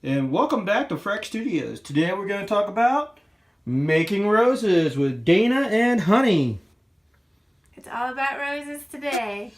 And welcome back to Freck Studios. Today we're going to talk about making roses with Dana and Honey. It's all about roses today.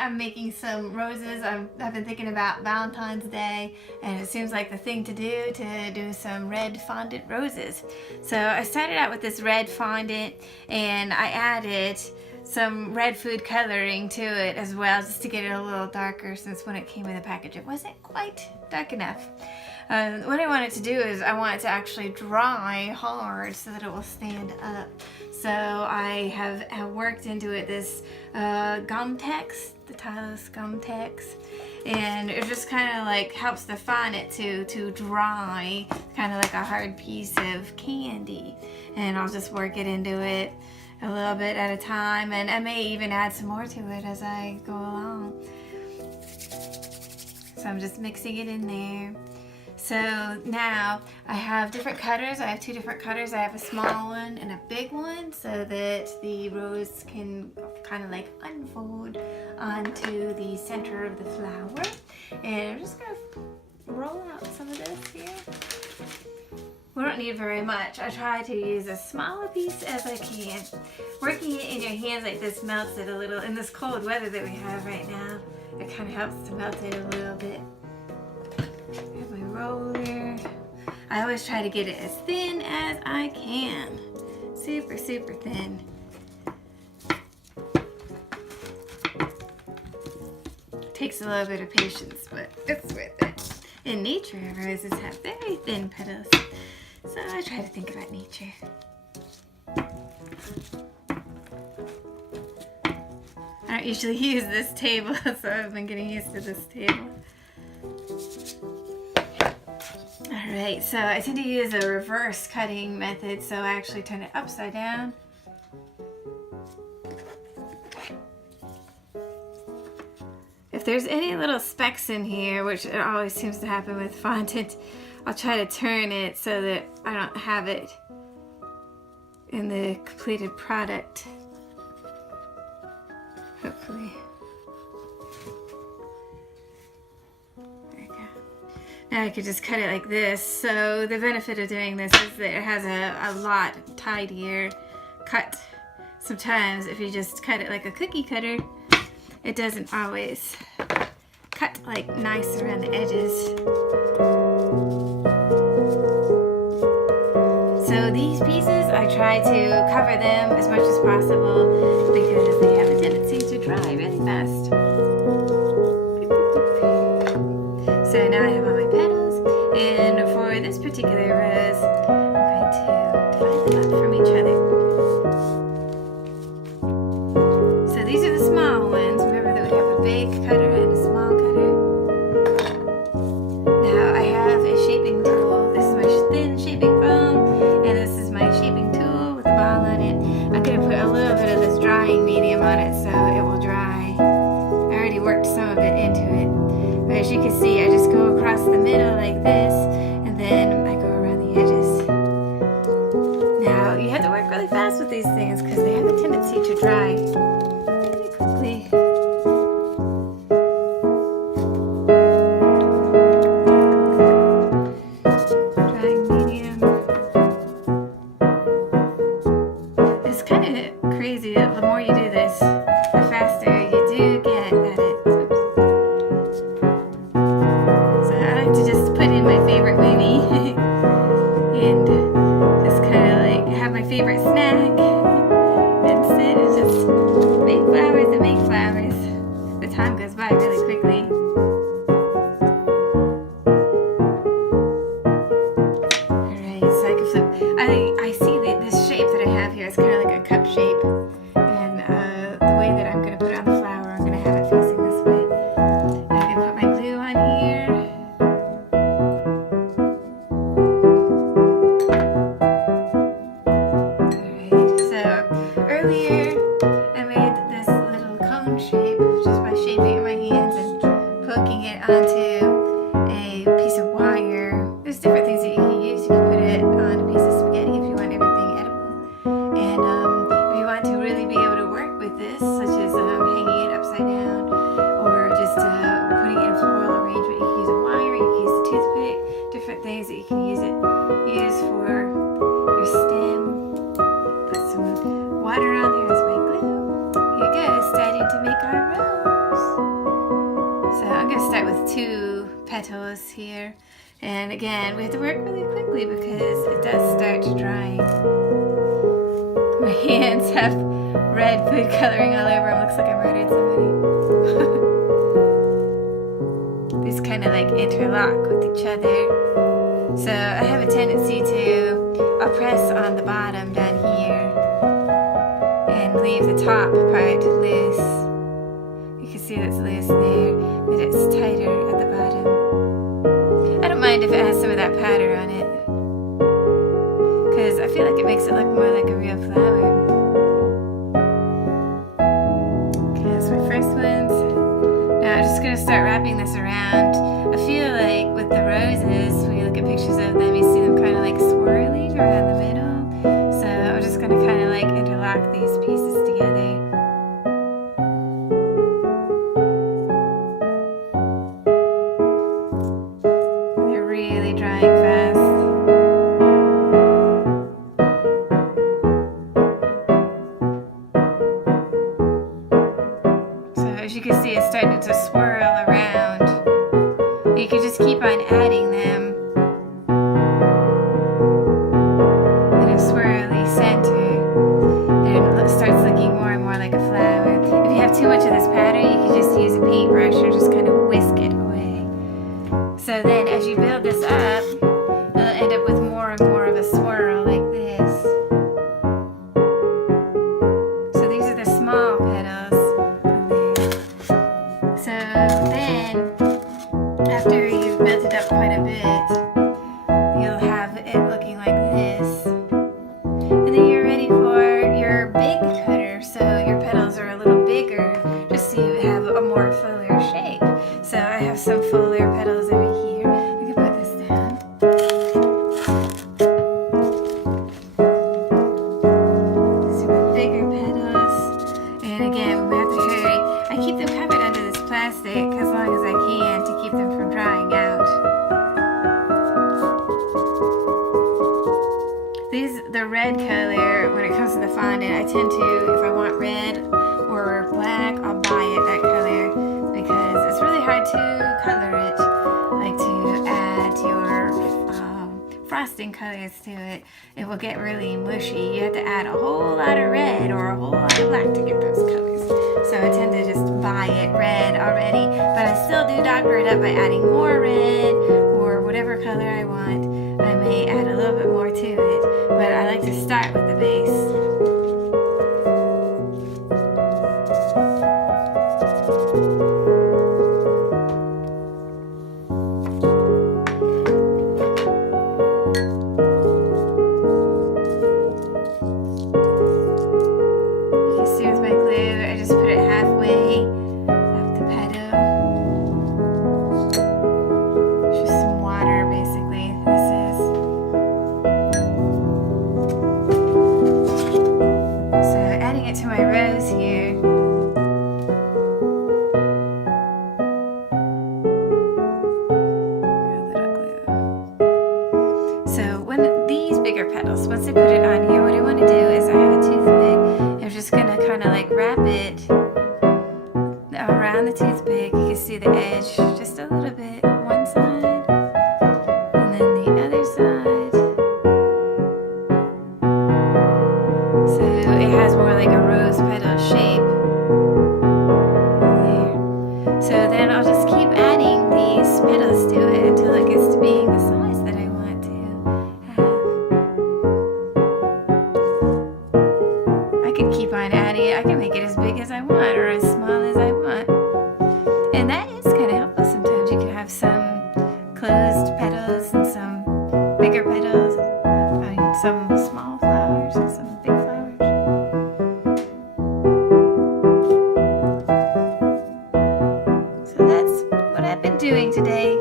I'm making some roses. I've been thinking about Valentine's Day, and it seems like the thing to do some red fondant roses. So I started out with this red fondant, and I added some red food coloring to it as well, just to get it a little darker, since when it came in the package it wasn't quite dark enough. What I want it to do is I want it to actually dry hard so that it will stand up. So I have worked into it this Gumtex, the Tylus Gumtex, and it just kind of like helps the fondant to dry, kind of like a hard piece of candy. And I'll just work it into it a little bit at a time, and I may even add some more to it as I go along. So I'm just mixing it in there. So now I have different cutters. I have two different cutters. I have a small one and a big one so that the rose can kind of like unfold onto the center of the flower. And I'm just going to roll out some of this here. We don't need very much. I try to use as small a piece as I can. Working it in your hands like this melts it a little. In this cold weather that we have right now, it kind of helps to melt it a little bit. I have my roller. I always try to get it as thin as I can. Super, super thin. Takes a little bit of patience, but it's worth it. In nature, roses have very thin petals, so I try to think about nature. I don't usually use this table, so I've been getting used to this table. Alright, so I tend to use a reverse cutting method, so I actually turn it upside down. If there's any little specks in here, which it always seems to happen with fondant, I'll try to turn it so that I don't have it in the completed product. Hopefully. Now I could just cut it like this. So the benefit of doing this is that it has a lot tidier cut. Sometimes if you just cut it like a cookie cutter, it doesn't always cut like nice around the edges. So these pieces, I try to cover them as much as possible because they have a tendency to dry really fast. So now I have all my petals, and for this particular rose, I'm going to divide them up from each other. So these are the small ones. Remember that we have a big cutter and a small cutter. Now I have a shaping tool. This is my thin shaping foam, and this is my shaping tool with a ball on it. I'm going to put a little bit of this drying medium on it so it will dry. I already worked some of it into it. But as you can see, I just go across the middle like this, and then I go around the edges. Now, you have to work really fast with these things because they have a tendency to dry really quickly. Drying medium. It's kind of crazy that the more you do this, the faster you do get at it. To just put in my favorite movie and just kind of like have my favorite snack and sit and just make flowers and make flowers. The time goes by really quickly. Alright, so I can flip. I see that this shape that I have here is kind of like a cup shape, and the way that I'm going to put it on the flower, I'm going to have it facing this way. I'm going to put my glue on here. petals here. And again, we have to work really quickly because it does start drying. My hands have red food coloring all over them. Looks like I murdered somebody. These kind of like interlock with each other. So I have a tendency I'll press on the bottom down here and leave the top part loose. You can see that's loose there, but it's tighter at the bottom. I don't mind if it has some of that powder on it, because I feel like it makes it look more like a real flower. Okay, that's my first ones. Now I'm just going to start wrapping this around. I feel like with the roses, when you look at pictures of them, you see them kind of like swirling around the middle. So I'm just going to kind of like interlock these pieces together. They're really drying fast. So as you can see, it's starting to swirl around. You can just keep on adding them in a swirly center, and it starts looking more and more like a flower. If you have too much of this powder, you can just use a paintbrush or just kind of whisk it away. So then as you build this up, you'll end up with more and more of a swirl like this. So these are the small petals on there. So then after you've built it up quite a bit, you'll have it looking like this. And then you're ready for your big cutter, so your petals are a little bigger, just so you have a more fuller shape. So I have some fuller petals over here. I can put this down. These are my bigger petals. And again, we have to hurry. I keep them covered under this plastic as long as I can to keep them from drying out. The red color, when it comes to the fondant, I tend to, if I want red or black, I'll buy it that color, because it's really hard to color it, like to add your frosting colors to it. It will get really mushy. You have to add a whole lot of red or a whole lot of black to get those colors. So I tend to just buy it red already, but I still do doctor it up by adding more red or whatever color I want. I may add a little bit more to it, but I like to start with the base. You can see with my glue, I just put it halfway up the petal. Just some water, basically. This is. So adding it to my rose here. A little glue. So when these bigger petals, once I put it on here, what I want to do is I have a toothpick. I'm just gonna kind of like wrap it around the toothpick. You can see the edge just a little bit, one side, and then the other side. So it has more like a rose petal shape there. So then I'll just keep adding these petals to it until it gets to being the size that I want to have. I can keep on adding it. I can make it as big as I want or as small as I want. And that is kind of helpful sometimes. You can have some closed petals and some bigger petals. I mean, some small flowers and some big flowers. So that's what I've been doing today.